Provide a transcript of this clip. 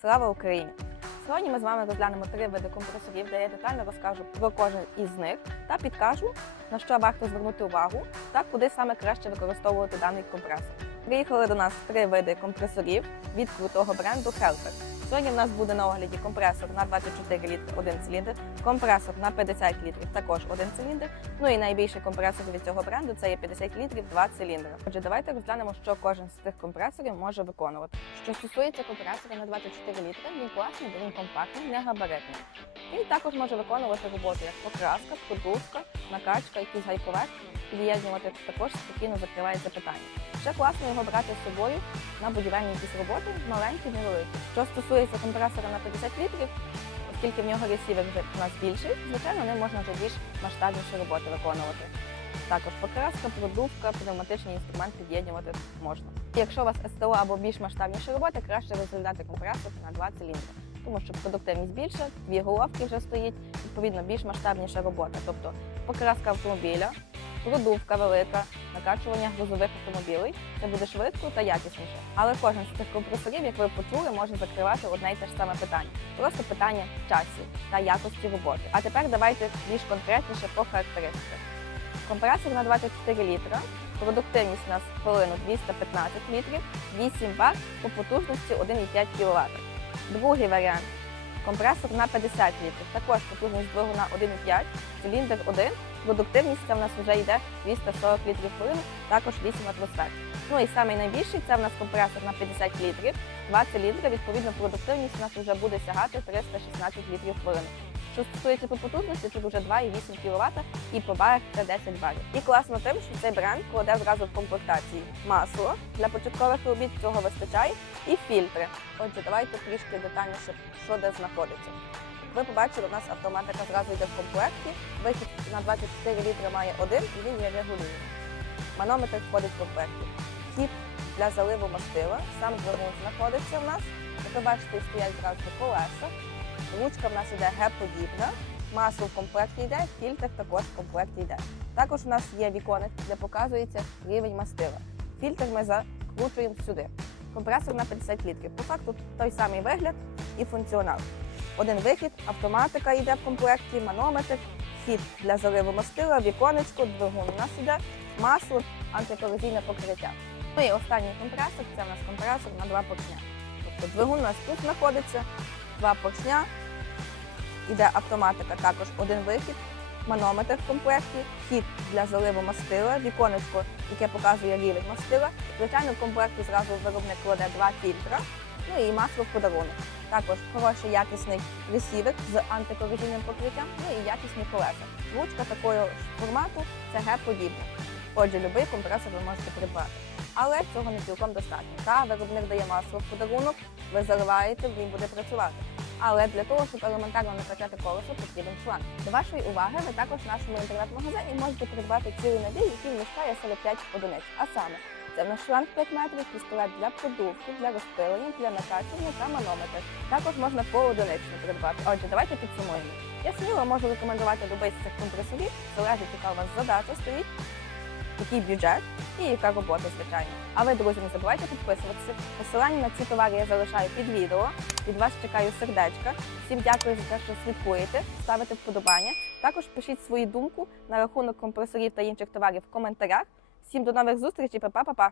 Слава Україні! Сьогодні ми з вами розглянемо три види компресорів, де я детально розкажу про кожен із них та підкажу, на що варто звернути увагу та куди саме краще використовувати даний компресор. Приїхали до нас три види компресорів від крутого бренду Helper. Сьогодні в нас буде на огляді компресор на 24 літри 1 циліндр, компресор на 50 літрів також 1 циліндр. Ну і найбільший компресор від цього бренду це є 50 літрів 2 циліндри. Отже, давайте розглянемо, що кожен з цих компресорів може виконувати. Що стосується компресора на 24 літри, він класний, бо він компактний, не габаритний. Він також може виконувати роботу як покраска, продувка, накачка, якийсь гайковерт. Під'єднувати також спокійно закривається питання. Ще класно його брати з собою на будівельні якісь роботи, маленькі, невеликі. Що стосується компресора на 50 літрів, оскільки в нього ресівер вже у нас більший, звичайно, ним можна вже більш масштабніші роботи виконувати. Також покраска, продувка, пневматичний інструмент під'єднувати можна. Якщо у вас СТО або більш масштабніші роботи, краще розглядати компресор на 2 циліндри, тому що продуктивність більша, дві головки вже стоїть, відповідно більш масштабніша робота. Тобто покраска автомобіля, продувка велика, накачування грузових автомобілей. Це буде швидко та якісніше. Але кожен з цих компресорів, як ви почули, може закривати одне й те ж саме питання. Просто питання часу та якості роботи. А тепер давайте більш конкретніше по характеристиках. Компресор на 24 літра, продуктивність у нас хвилину 215 літрів, 8 Вт по потужності 1,5 кВт. Другий варіант компресор на 50 літрів, також потужність двигуна 1,5, циліндр 1, продуктивність це в нас вже йде 240 літрів хвилин, також 8 атмосфер. Ну і самий найбільший це в нас компресор на 50 літрів, 2 циліндри, відповідно, продуктивність у нас вже буде сягати 316 літрів в хвилину. Що стосується по потужності, тут вже 2,8 кВт і по це 10 барів. І класно тим, що цей бренд кладе зразу в комплектації масло для початкових робіт, цього вистачає, і фільтри. Отже, давайте трішки детальніше, що де знаходиться. Ви побачили, у нас автоматика зразу йде в комплекті. Вихід на 24 літри має один і він є регулюємий. Манометр входить в комплекті. Хід для заливу мастила, сам двигун знаходиться в нас. Ви бачите, стоять зразу колеса. Ручка в нас йде Г-подібна, масло в комплекті йде, фільтр також в комплекті йде. Також у нас є віконець, де показується рівень мастила. Фільтр ми закручуємо сюди. Компресор на 50 літрів. По факту той самий вигляд і функціонал. Один вихід, автоматика йде в комплекті, манометр, хід для заливу мастила, віконечко, двигун у нас йде, масло, антикорозійне покриття. Ну і останній компресор це у нас компресор на два поршня. Тобто двигун у нас тут знаходиться, два поршня, іде автоматика, також один вихід, манометр в комплекті, хід для заливу мастила, віконечко, яке показує рівень мастила. Звичайно, в комплекті зразу виробник кладе два фільтра, ну і масло в подарунок. Також хороший якісний ресівер з антикорозійним покриттям, ну і якісні колеса. Ручка такого формату це Г-подібна. Отже, будь-який компресор ви можете придбати. Але цього не цілком достатньо. Та виробник дає масло в подарунок, ви заливаєте, він буде працювати. Але для того, щоб елементарно накачати колесо, потрібен шланг. До вашої уваги, ви також в нашому інтернет-магазині можете придбати цілий набір, який вміщає 45 одиниць. А саме, це в нас шланг 5 метрів, пістолет для продувки, для розпилення, для накачування та манометр. Також можна поодинично придбати. Отже, давайте підсумуємо. Я сміло можу рекомендувати любий з цих компресорів, залежить, яка у вас задача стоїть, який бюджет і яка робота, звичайно. А ви, друзі, не забувайте підписуватися. Посилання на ці товари я залишаю під відео. Від вас чекаю сердечка. Всім дякую за те, що слідкуєте, ставите вподобання. Також пишіть свою думку на рахунок компресорів та інших товарів в коментарях. Всім до нових зустрічей, па-па-па-па!